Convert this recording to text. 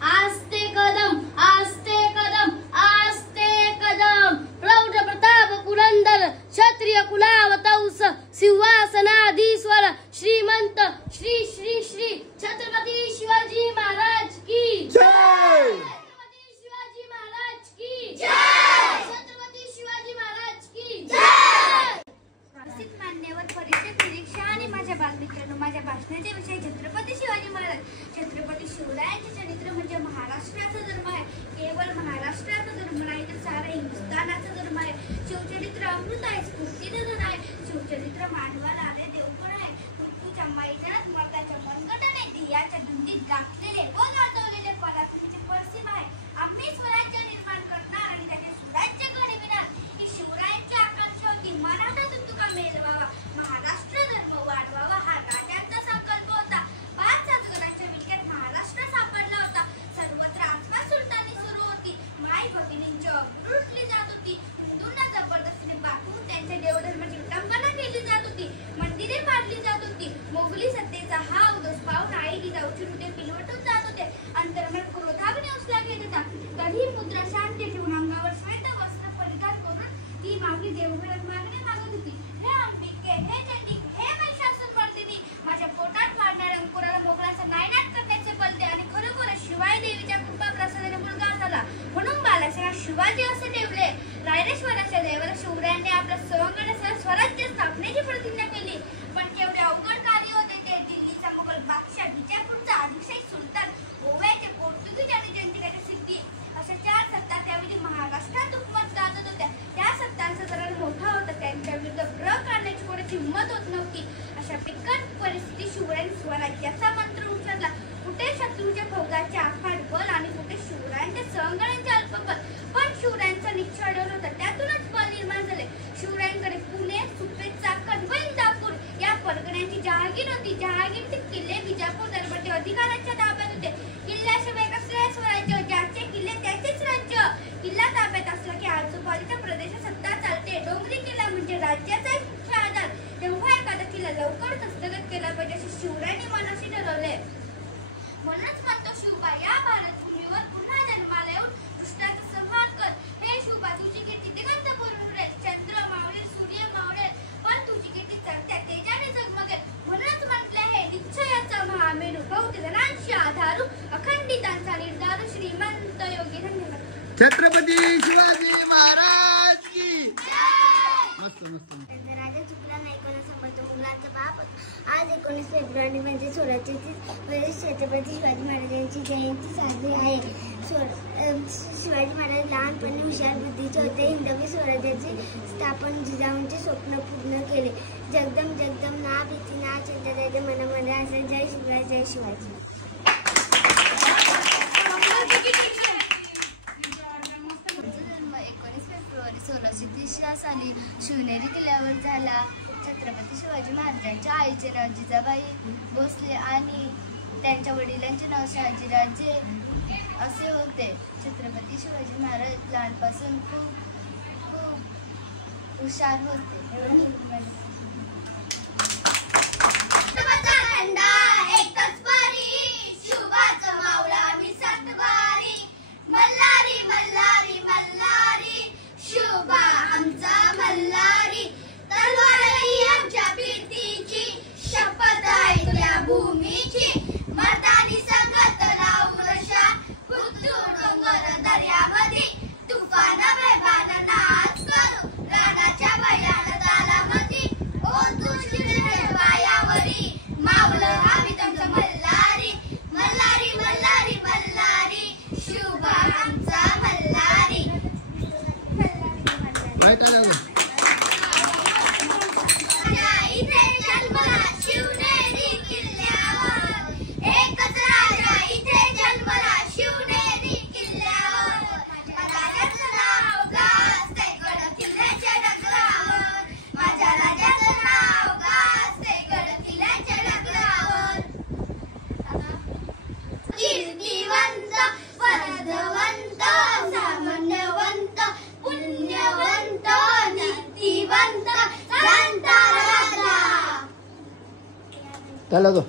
आस्ते कदम आस्ते कदम आस्ते कदम प्रौढ प्रताप पुरंदर क्षत्रिय कुलावतंस सिंहासनाधीश्वर श्रीमंत श्री श्री श्री छत्रपति शिवाजी महाराज की जय। छत्रपति शिवाजी महाराज की जय। छत्रपति शिवाजी महाराज की जय। मान्यवर परिषद निरीक्षक आणि माझ्या बालमित्रांनो, माझ्या भाषणाचे विषय छत्रपती शिवाजी महाराज. छत्रपती शिवरायांचे चरित्र म्हणजे महाराष्ट्राचा धर्म आहे. केवळ महाराष्ट्राचा धर्म नाही तर सारा हिंदुस्थानाचा धर्म आहे. शिवचरित्र अमृत आहे, स्फूर्तीधन आहे. शिवचरित्र मानवाला आले देवपण आहे. मृत्यूच्या मैदानात मर्दाच्या मनगटाने ध्येयाच्या धुंदीत गाठलेले व गाजवलेले पराक्रमीचे परसीम आहे. आम्ही स्वराज्य निर्माण करणार आणि त्याचे सुराज्य घडविणार ही शिवरायांची आकांक्षा होती. मराठातून तुका मेलवावा, महाराष्ट्र धर्म वाढवावा हा राजांचा संकल्प होता. 5 राजगडाच्या विळख्यात महाराष्ट्र सापडला होता. सर्वत्र आसमान सुलतानी सुरू होती. माई भगिनींची लुटली जात होती. हिंदूंना जबरदस्तीने बांधून त्यांच्या देवधर्माची विटंबना केली जात होती. मंदिरे पाडली जात होती. मोगली सत्तेचा हा उद्देश पाहून आई जिजाऊची हृदय पिलवटून जात होते. अंतर्मनात क्रोधाग्नी उसला घेत होता. तरीही मुद्रा शांत ठेवून अंगावर श्वेत वस्त्र परिधान करून ती मागणी देवघरात मागणी मागत होती. हे अंबिके, हे चंडी, हे महिषासुरमर्दिनी, माझ्या पोटात वाढणाऱ्या अंकुराला मोगलाचा नायनाट करण्याचे बल दे. आणि खरोखर शिवाई देवीच्या कृपा प्रसादाने मुलगा झाला म्हणून बालासाहेब शिवाजी असे ठेवले. रायरेश्वराच्या देवाला शिवरायांनी आपल्या सवंगड्यासह स्वराज्य स्थापनेची प्रतिज्ञा केली. पण केवढे अवघड कार्य होते ते. दिल्लीचा मुघल बादशाह, विजापूरचा आदिलशाही सुलतान, गोव्याचे पोर्तुगीज आणि जंजिराचे सिद्धी अशा 4 सत्ता त्यावेळी महाराष्ट्रात हुकूमत गाजत होत्या. त्या सत्तांचा जरा मोठा होता. त्यांच्या विरुद्ध ब्र काढण्याची कोणाची हिंमत होत नव्हती. अशा बिकट परिस्थितीत शिवरायांनी स्वराज्याचा मंत्र उच्चारला. कुठे शत्रूच्या फौजाचे अफाट बल आणि कुठे शिवरायांच्या सवंगड्यांचे अल्पबल. पण शिवरायांचा निश्चय अडवला होता. त्यातूनच बल निर्माण झाले. शिवरायांकडे पुणे, सुपे, चाकण व इंदापूर या परगण्यांची जहागीर होती. जहागीरचे किल्ले विजापूर दरबारच्या अधिकारांच्या ताब्यात होते. किल्ल्याशिवाय कसले स्वराज्य? ज्याचे किल्ले त्याचेच राज्य. किल्ला ताब्यात असला की आजूबाजूच्या प्रदेशात सत्ता चालते. डोंगरी किल्ला म्हणजे राज्याचा एक मुख्य आधार. तेव्हा एखादा किल्ला लवकरच हस्तगत केला पाहिजे असे शिवरायांनी मनाशी ठरवले. म्हणूनच म्हणतो शिवबा या भारत भूमीवर पुन्हा जन्माला येऊन दुष्टाचा संहार कर. हे शिवबा तुझी कीर्ती दिगंत भरून उडेल. चंद्र मावळेल, सूर्य मावळेल, पण तुझी कीर्ती चढत्या तेजाने जगमगेल. म्हणूनच म्हटले आहे निश्चयाचा महामेरू बहुतेक जणांशी आधारू अखंडितांचा निर्धार श्रीमंत योगी. धन्यवाद. छत्रपती शिवाजी महाराज की मस्त मस्त. राजा चुकला नाही कोणासमोर मुलांचा बाप. आज 19 फेब्रुवारी म्हणजे 1630 छत्रपती शिवाजी महाराजांची जयंती साजरी आहे. शिवाजी महाराज लहानपणी हुशार बुद्धीचे होते. हिंदवी स्वराज्याचे स्थापन जिजाऊंचे स्वप्न पूर्ण केले. जगदम जगदम ना भीती ना चिंता त्याच्या मनामध्ये असेल. जय शिवराय, जय शिवाजी. 19 फेब्रुवारी 1630 साली शिवनेरी किल्ल्यावर झाला. छत्रपती शिवाजी महाराजांच्या आईचे नाव जिजाबाई भोसले आणि त्यांच्या वडिलांचे नाव शहाजीराजे असे होते. छत्रपती शिवाजी महाराज लहानपासून खूप हुशार होते. मल्हारी मल्हारी मल्हारी शुभा आमचा मल्हारी. तलवारही आमच्या कीर्तीची शपथ आहे त्या भूमीची. मर्दानी संगत राहू रशा पुतू डोंगर दर्यामध्ये. तुफान बेभान नाच करू रानाच्या भयान तालामध्ये. ओ तुझी वायावरी मावलं आम्ही तुमचं मल्हारी. मल्हारी मल्हारी मल्हारी शुभा आमचा मल्हारी. इथे जन्मला शिवनेरी किल्ल्यावर. एकच राजा इथे जन्मला शिवनेरी किल्ल्यावर. राजाचं नाव गाजते गड किल्ल्याच्या डगरावर. माझ्या राजाचं नाव गाजते गड किल्ल्याच्या डगरावर. कीर्तिवंत, पराक्रमवंत, सामान्यवंत, पुण्यवंत, नीतिवंत, शांत राजा. चला तो